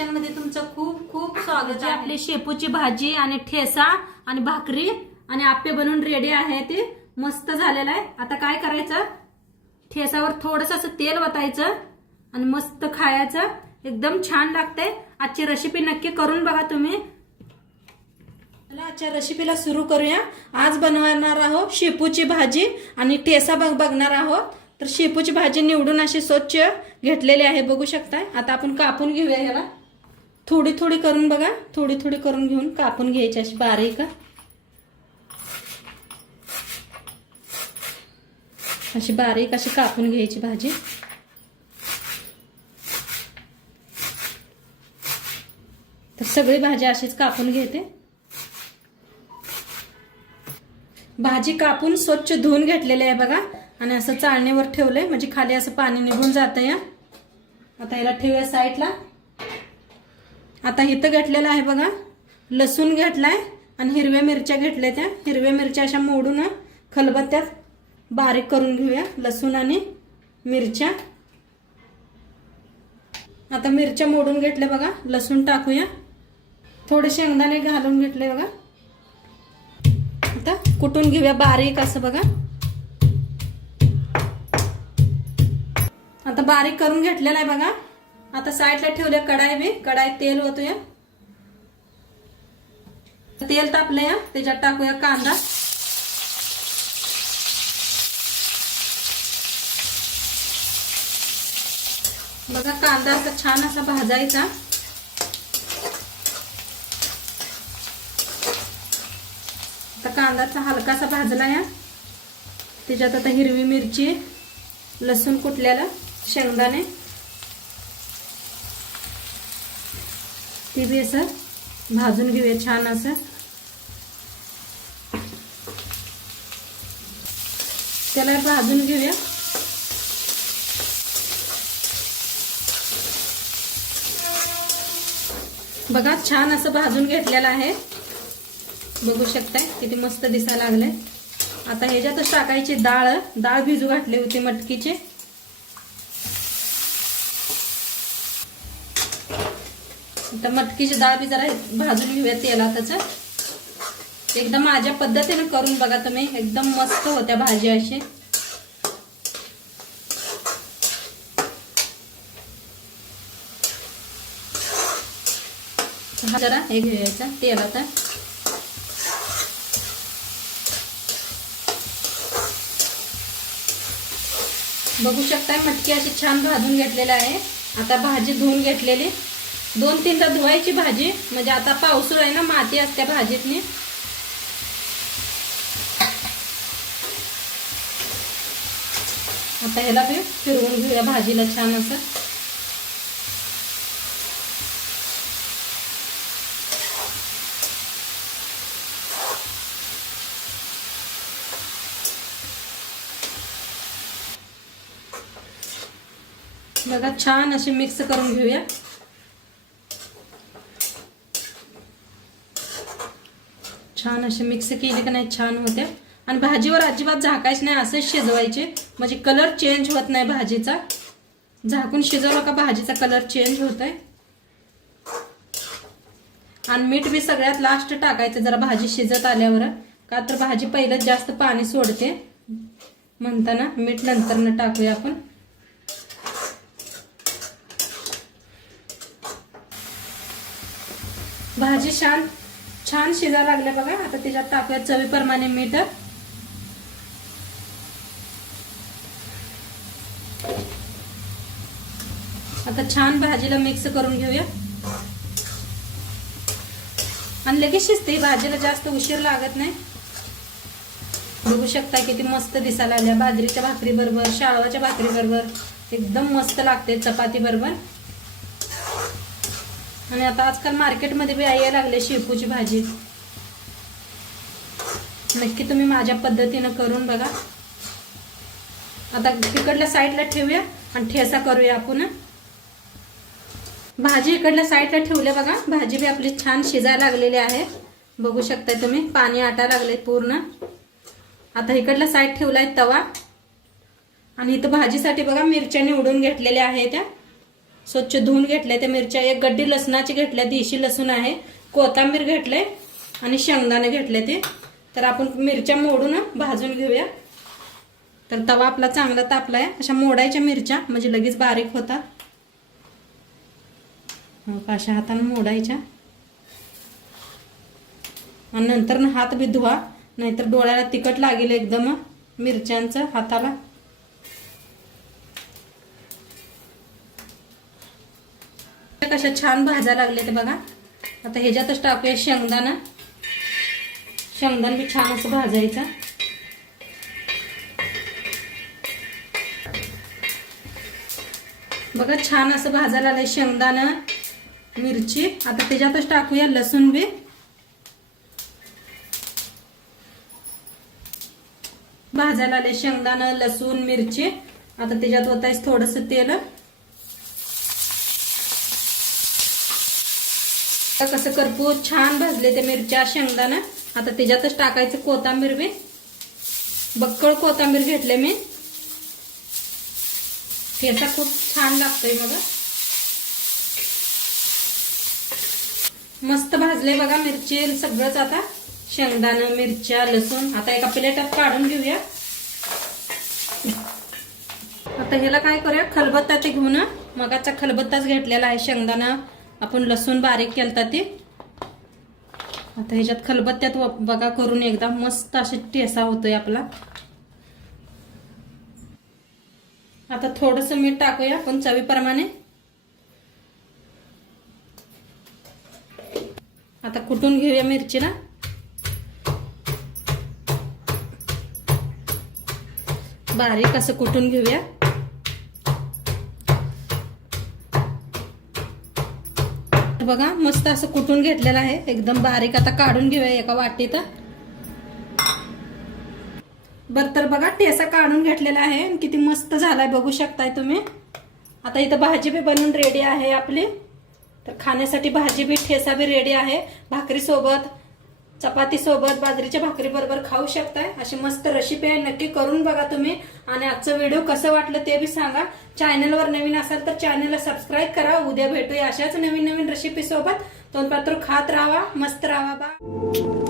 मध्ये तुमचं खूप खूप स्वागत जी आहे. आपली शेपूची भाजी आणि ठेसा आणि भाकरी आणि आप्पे बनवून रेडी आहे ते. मस्त झालेलं आहे. आता काय करायचं? ठेसावर थोडस असं तेल वतायचं आणि मस्त खायचं. एकदम छान लागतंय. आजची रेसिपी नक्की करून बघा तुम्ही. चला आजच्या रेसिपीला सुरू करूया. आज बनवणार आहोत शेपूची भाजी आणि ठेसा बघ बघणार आहोत. तर शेपूची भाजी निवडून अशी स्वच्छ घेतलेली आहे बघू शकताय. आता आपण कापून घेऊया याला. थोडी थोडी करून बघा. थोडी थोडी करून घेऊन कापून घ्यायची अशी बारीक. अशी बारीक अशी कापून घ्यायची भाजी. तर सगळी भाजी अशीच कापून घेते. भाजी कापून स्वच्छ धुवून घेतलेली आहे बघा. आणि असं चाळणीवर ठेवलंय. म्हणजे खाली असं पाणी निघून जातं या आता याला ठेवूया साईडला आता इथं घेतलेलं आहे बघा. लसूण घेतलाय आणि हिरव्या मिरच्या घेतल्या त्या. हिरव्या मिरच्या अशा मोडून खलबत्त्यात बारीक करून घेऊया. लसूण आणि मिरच्या. आता मिरच्या मोडून घेतल्या बघा. लसूण टाकूया. थोडे शेंगदाणे घालून घेतले बघा. आता कुटून घेऊया बारीक असं बघा. आता बारीक करून घेतलेला आहे बघा. आता साईडला ठेवले कढाई मी कढाई तेल होतोया तेल तापलं या त्याच्यात टाकूया कांदा. बघा कांदा असा छान असा भाजायचा. आता कांदाचा हलकासा भाजला या त्याच्यात आता हिरवी मिरची लसूण कुटल्याला शेंगदाणे. ते बी असं भाजून घेऊया छान असं. त्याला भाजून घेऊया. बघा छान असं भाजून घेतलेलं आहे. बघू शकताय किती मस्त दिसायला लागलंय. आता ह्याच्यातच टाकायची डाळ. डाळ भिजू घातली होती मटकीची. आता मटकीची डाळ बी जरा भाजून घेऊया तेलातच. एकदम माझ्या पद्धतीने करून बघा तुम्ही. एकदम मस्त होत्या भाजी अशी. हा जरा हे घेऊयाचा तेलाचा बघू शकताय मटकी अशी छान भाजून घेतलेली आहे. आता भाजी धुवून घेतलेली. दोन तीनदा धुवायची भाजी. म्हणजे आता पावसाळा आहे ना माती असते भाजीतनी आता ह्याला बी फिरवून घेऊया भाजीला छान असं. बघा छान अशी मिक्स करून घेऊया. छान अशी मिक्स केली का नाही छान होते आणि भाजीवर अजिबात झाकायचं नाही असंच शिजवायचे. म्हणजे कलर चेंज होत नाही भाजीचा. झाकून शिजवलं का भाजीचा कलर चेंज होत आहे आणि मीठ बी सगळ्यात लास्ट टाकायचं जरा भाजी शिजत आल्यावर. का तर भाजी पहिलंच जास्त पाणी सोडते. म्हणताना मीठ नंतर न टाकूया आपण. भाजी छान छान शिजायला लागल्या बघा. आता त्याच्यात टाकूया चवीप्रमाणे मीठ आता छान भाजीला मिक्स करून घेऊया. आणि लगेच शिजते. भाजीला जास्त उशीर लागत नाही. बघू शकता किती मस्त दिसायला आल्या बाजरीच्या भाकरी बरोबर शाळवाच्या भाकरी बरोबर एकदम मस्त लागते चपाती बरोबर आणि आता आजकाल मार्केटमध्ये बी यायला लागले शेपूची भाजी. नक्की तुम्ही माझ्या पद्धतीनं करून बघा. आता तिकडल्या साईडला ठेवूया आणि ठेसा करूया आपण. भाजी इकडल्या साईडला ठेवल्या बघा. भाजी बी आपली छान शिजायला लागलेली आहे. बघू शकताय तुम्ही पाणी आटा लागले पूर्ण. आता इकडला साईड ठेवलाय तवा. आणि इथं भाजीसाठी बघा मिरच्या निवडून घेतलेल्या आहेत त्या. स्वच्छ धुवून घेतल्या त्या मिरच्या. एक गड्डी लसणाची घेतल्या देशी लसूण आहे. कोथांबीर घेतले आणि शेंगदाणे घेतले ते. तर आपण मिरच्या मोडून भाजून घेऊया. तर तवा आपला चांगला तापलाय. अशा मोडायच्या मिरच्या म्हणजे लगेच बारीक होतात. हो अशा हाताने मोडायच्या. आणि नंतर ना हात बी धुवा नाहीतर डोळ्याला तिखट लागेल एकदम मिरच्यांचं हाताला. कशा छान भाजा लागले ते बघा. आता ह्याच्यातच टाकूया शेंगदाणा. शेंगदाण बी छान असं भाजायचं. बघा छान असं भाजायला आलंय शेंगदाणा मिरची. आता त्याच्यातच टाकूया लसूण बी. भाजायला आले शेंगदाणा लसूण मिरची. आता त्याच्यात होतायच थोडस तेल. कसं करपूर छान भाजले ते मिरच्या शेंगदाणा. आता त्याच्यातच टाकायचं कोथंबीर बी. बक्कळ कोथंबीर घेतले मी. ठेचा खूप छान लागतोय मग मस्त भाजले बघा मिरची सगळंच आता. शेंगदाणा मिरच्या लसूण. आता एका प्लेटात काढून घेऊया. आता ह्याला काय करूया? खलबत्ता ते घेऊन. मगाचा खलबत्ताच घेतलेला आहे शेंगदाणा. आपण लसूण बारीक केलता ते. आता ह्याच्यात खलबत्त्यात बघा करून एकदा मस्त असे ठेसा होतोय आपला. आता थोडस मीठ टाकूया आपण चवीप्रमाणे. आता कुटून घेऊया मिरचीला बारीक असं कुटून घेऊया? बघा मस्त असं कुटून घेतलेलं आहे. एकदम बारीक आता काढून घेऊया एका वाटीत. बर तर बघा ठेसा काढून घेतलेला आहे आणि किती मस्त झालाय बघू शकताय तुम्ही. आता इथं भाजी बी बनवून रेडी आहे आपली. तर खाण्यासाठी भाजी बी ठेसा बी रेडी आहे. भाकरीसोबत चपातीसोबत चपाती सोबत बाजरीच्या भाकरी बरोबर खाऊ शकताय. अशी मस्त रेसिपी आहे. नक्की करून बघा तुम्ही. आणि आजचं व्हिडिओ कसं वाटलं ते बी सांगा. चॅनलवर नवीन असाल तर चॅनलला सबस्क्राईब करा. उद्या भेटूया अशाच नवीन नवीन रेसिपी सोबत. तोंडपात्र खात राहा. मस्त राहा. बा